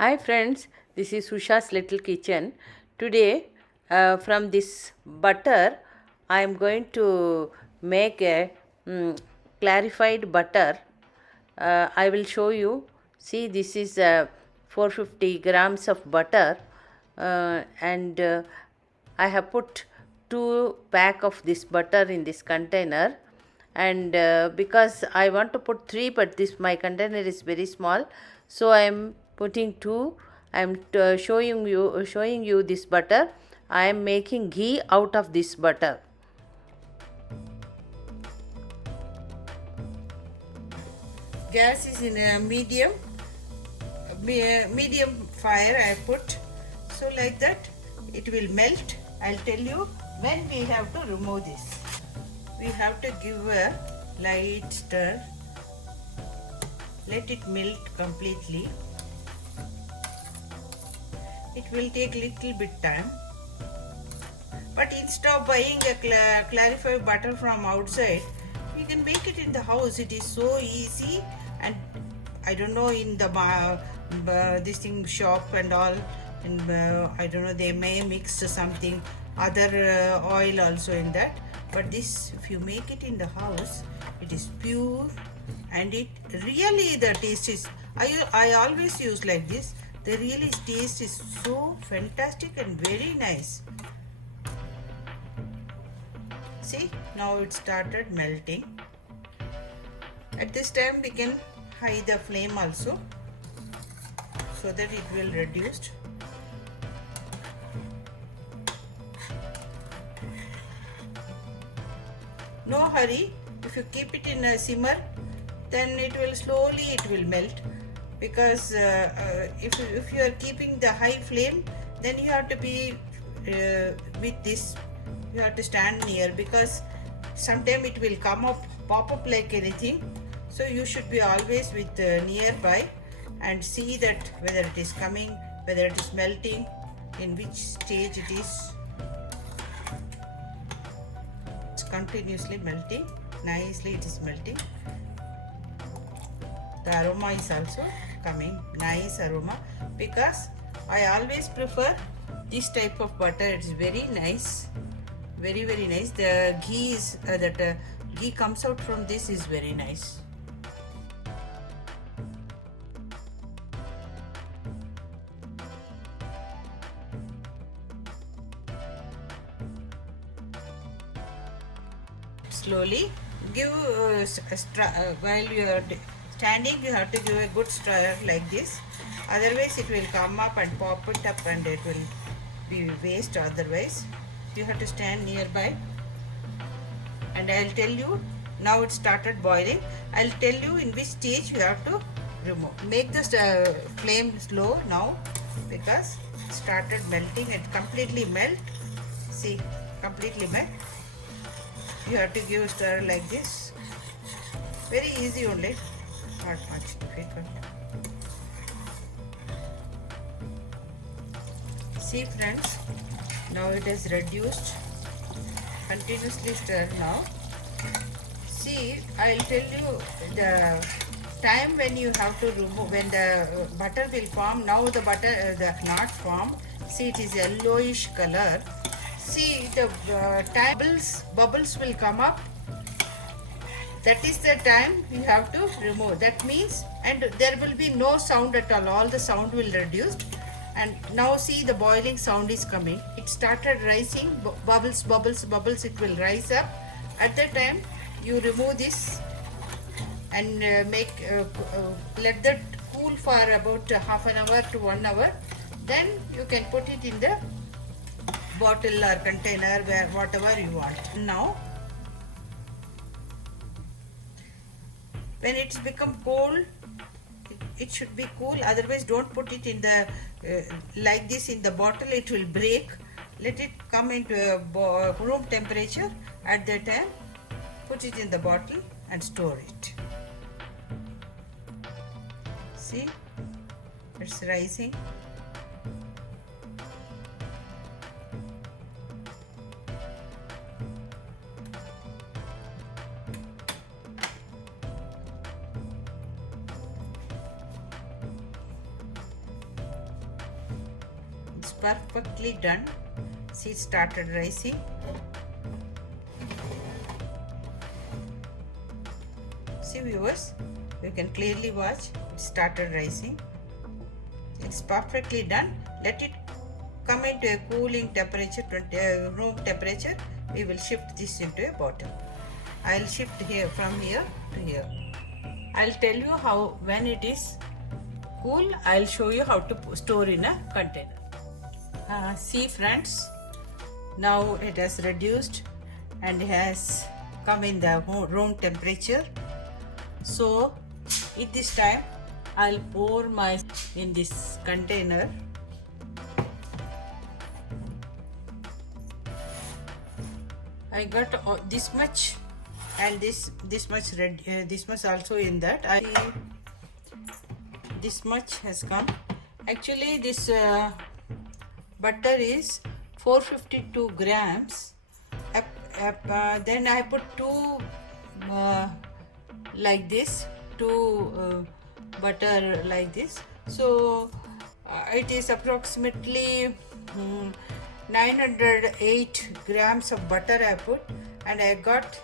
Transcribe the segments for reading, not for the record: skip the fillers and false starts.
Hi friends, this is Usha's Little Kitchen. Today, from this butter, I am going to make a clarified butter. I will show you. See, this is 450 grams of butter, and I have put 2 pack of this butter in this container, and because I want to put 3, but this my container is very small, so I am putting 2. I am showing you this butter. I am making ghee out of this butter. Gas is in a medium fire I put, so like that it will melt. I'll tell you when we have to remove this. We have to give a light stir, let it melt completely. It will take little bit time, but instead of buying a clarified butter from outside, you can make it in the house. It is so easy, and I don't know in the this thing shop and all, and I don't know, they may mix something other oil also in that, but this, if you make it in the house, it is pure, and it really, the taste is, I always use like this. The really taste is so fantastic and very nice. See, now it started melting. At this time we can hide the flame also, so that it will reduce. No hurry. If you keep it in a simmer, then it will melt, because if you are keeping the high flame, then you have to be with this, you have to stand near, because sometime it will pop up like anything. So you should be always with nearby and see that whether it is coming, whether it is melting, in which stage it is. It's continuously melting, nicely it is melting. The aroma is also coming, nice aroma, because I always prefer this type of butter. It is very nice, very nice. The ghee is ghee comes out from this is very nice. Slowly give while you are standing, you have to give a good stir like this, otherwise it will come up and pop it up and it will be waste. Otherwise you have to stand nearby, and I'll tell you now it started boiling. I'll tell you in which stage you have to remove. Make the flame slow now, because it started melting. It completely melt. See, completely melt. You have to give a stir like this. Very easy only, not much difficult. See friends, now it has reduced. Continuously stir now. See, I'll tell you the time when you have to remove, when the butter will form. Now the butter, the not form. See, it is yellowish color. See, the time bubbles will come up. That is the time you have to remove. That means, and there will be no sound at all the sound will reduce. And now see, the boiling sound is coming. It started rising, bubbles, it will rise up. At that time you remove this and let that cool for about half an hour to 1 hour. Then you can put it in the bottle or container, where whatever you want. Now when it's become cold, it should be cool, otherwise don't put it in the like this in the bottle, it will break. Let it come into a room temperature. At that time put it in the bottle and store it. See, it's rising. perfectly done. See, it started rising. See viewers, you can clearly watch it started rising. It's perfectly done. Let it come into a cooling temperature, room temperature. We will shift this into a bottle. I'll shift here from here to here. I'll tell you how, when it is cool, I'll show you how to store in a container. See friends, now it has reduced and has come in the room temperature. So at this time I'll pour my in this container. I got this much and this much red, this much also in that. This much has come. Actually this butter is 452 grams. Then I put two like this, two butter like this. So it is approximately 908 grams of butter I put, and I got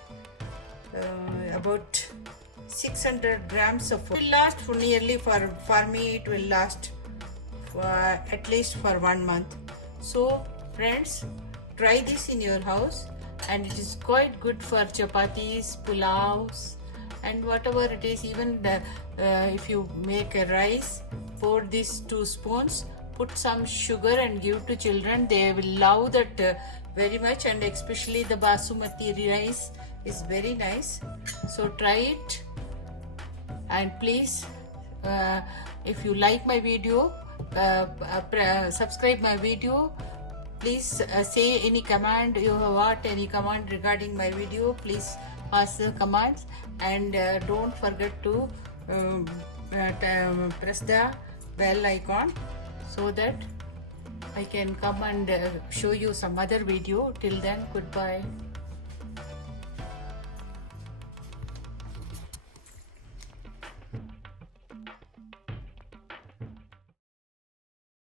about 600 grams of food. It will last for nearly, for me it will last for at least for 1 month. So friends, try this in your house, and it is quite good for chapatis, pulaus, and whatever it is. Even if you make a rice, pour these 2 spoons, put some sugar and give to children. They will love that very much, and especially the basmati rice is very nice. So try it, and please if you like my video, subscribe my video. Please say any command you want, any command regarding my video, please pass the commands, and don't forget to press the bell icon so that I can come and show you some other video. Till then, goodbye.